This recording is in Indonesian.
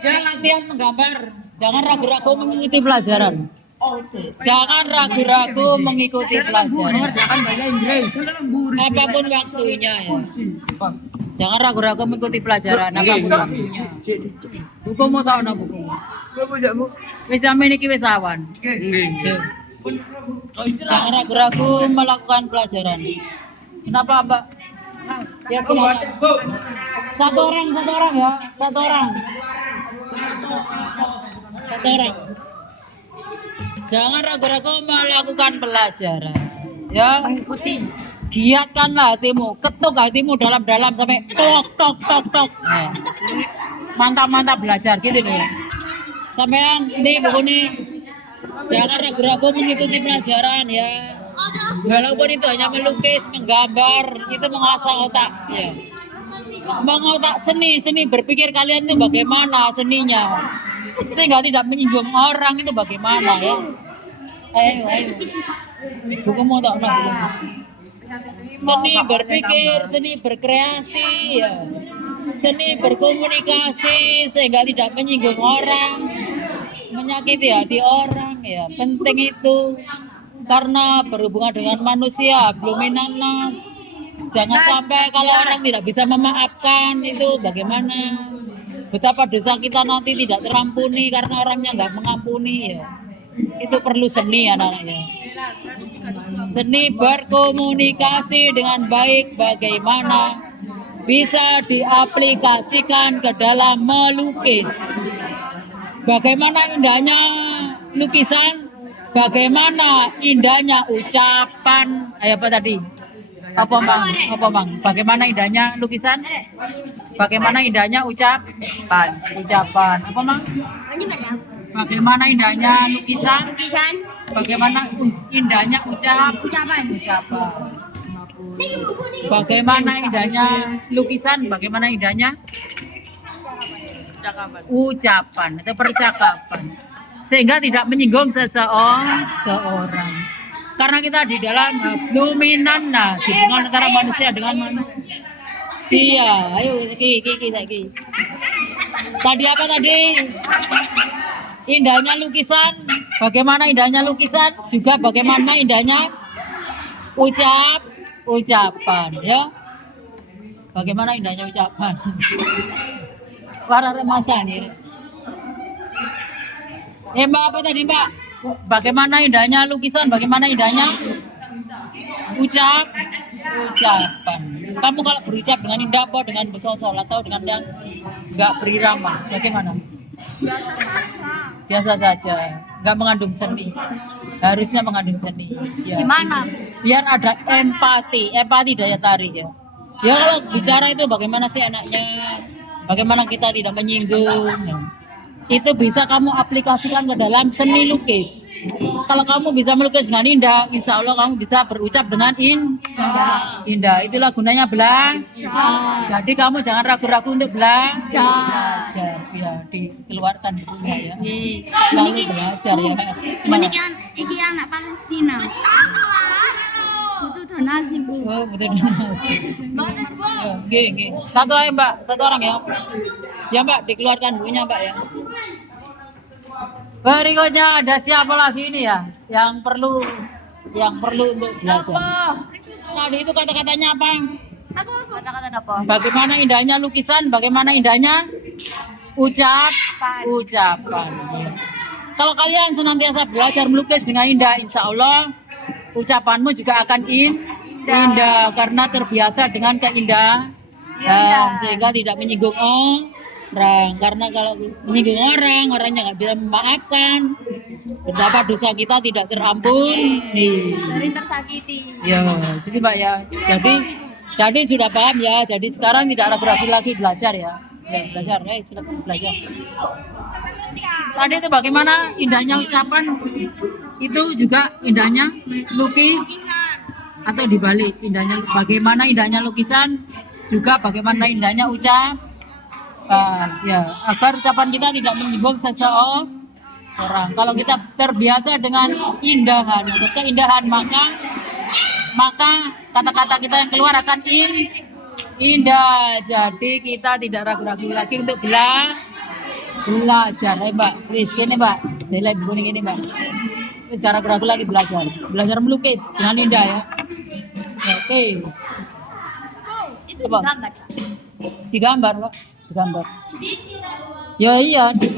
Jangan latihan menggambar. Jangan ragu-ragu mengikuti pelajaran. Jangan ragu-ragu mengikuti pelajaran. Apapun waktunya ya. Jangan ragu-ragu mengikuti pelajaran. Apapun waktunya. Bukumu tahu na bukumu. Wis sampeyan iki wis awan. Jangan ragu-ragu melakukan pelajaran. Kenapa, Mbak? Ya, satu orang ya, satu orang. Jangan ragu-ragu melakukan pelajaran. Ya, mengikuti. Giatkanlah hatimu, ketuk hatimu dalam-dalam sampai tok. Ya. Mantap belajar gitu loh. Sampai yang ini buku ini. Jangan ragu-ragu mengikuti pelajaran ya. Walaupun itu hanya melukis, menggambar, itu mengasah otak ya. Mengotak seni berpikir kalian itu bagaimana seninya sehingga tidak menyinggung orang itu bagaimana ya. Ayo. Bukumu tak nak bukumu. Seni berpikir, seni berkreasi ya. Seni berkomunikasi sehingga tidak menyinggung orang, menyakiti hati orang ya. Penting itu karena berhubungan dengan manusia, belum minanas. Jangan sampai kalau orang tidak bisa memaafkan itu bagaimana? Betapa dosa kita nanti tidak terampuni karena orangnya nggak mengampuni ya. Itu perlu seni anak-anaknya. Seni berkomunikasi dengan baik bagaimana bisa diaplikasikan ke dalam melukis. Bagaimana indahnya lukisan? Bagaimana indahnya ucapan? Apa tadi? Apa bang? Bagaimana indahnya lukisan? Bagaimana indahnya ucapan? Apa bang? Bagaimana indahnya lukisan? Bagaimana indahnya ucapan? Bagaimana indahnya lukisan? Bagaimana indahnya ucapan? Itu percakapan. Sehingga tidak menyinggung seseorang. Karena kita di dalam dominan hubungan antara manusia dengan manusia. Ayo ki. Tadi apa tadi? Indahnya lukisan. Bagaimana indahnya lukisan? Juga bagaimana indahnya ucapan ya. Bagaimana indahnya ucapan? Para remaja nih. Mbak apa tadi Mbak? Bagaimana indahnya lukisan? Bagaimana indahnya ucapan? Kamu kalau berucap dengan indah apa dengan bersosol atau dengan yang nggak berirama? Bagaimana? Biasa saja. Nggak mengandung seni. Harusnya mengandung seni. Ya. Gimana? Biar ada empati daya tarik ya. Ya kalau bicara itu bagaimana sih enaknya? Bagaimana kita tidak menyinggung? Ya. Itu bisa kamu aplikasikan ke dalam seni lukis. Kalau kamu bisa melukis dengan indah, insya Allah kamu bisa berucap dengan indah. Itulah gunanya belajar. Jadi kamu jangan ragu-ragu untuk belajar. Ya, dikeluarkan bukunya ya. Selalu belajar ya. Ini anak Palestina. Butuh donasi bu. Oh, butuh donasi. Oke. Satu aja Mbak, satu orang ya. Ya Mbak, dikeluarkan bukunya Mbak ya. Berikutnya ada siapa lagi ini ya yang perlu untuk belajar. Tadi itu kata-katanya apa? Kata-kata apa? Bagaimana indahnya lukisan, bagaimana indahnya ucapan. Kalau kalian senantiasa belajar melukis dengan indah, insya Allah ucapanmu juga akan indah karena terbiasa dengan keindahan sehingga tidak menyinggung orang. Karena kalau menyinggung orangnya nggak bisa memaafkan, betapa dosa kita tidak terampuni. Dari tersakiti. Ya, jadi Mbak ya. Jadi sudah paham ya. Jadi sekarang tidak ragu-ragu lagi belajar ya. Ya belajar, silakan belajar. Tadi itu bagaimana indahnya ucapan, itu juga indahnya lukis atau dibalik indahnya. Bagaimana indahnya lukisan, juga bagaimana indahnya ucapan. Ya, agar ucapan kita tidak menyinggung seseorang, orang. Kalau kita terbiasa dengan indahan atau keindahan, maka kata-kata kita yang keluar akan indah. Jadi kita tidak ragu-ragu lagi untuk belajar. Mbak, please gini Mbak, nilai buku ini Mbak. Terus sekarang ragu lagi belajar melukis dengan indah ya. Oke. Itu Apa? digambar, Kak. Digambar Pak, digambar. Ya iya, di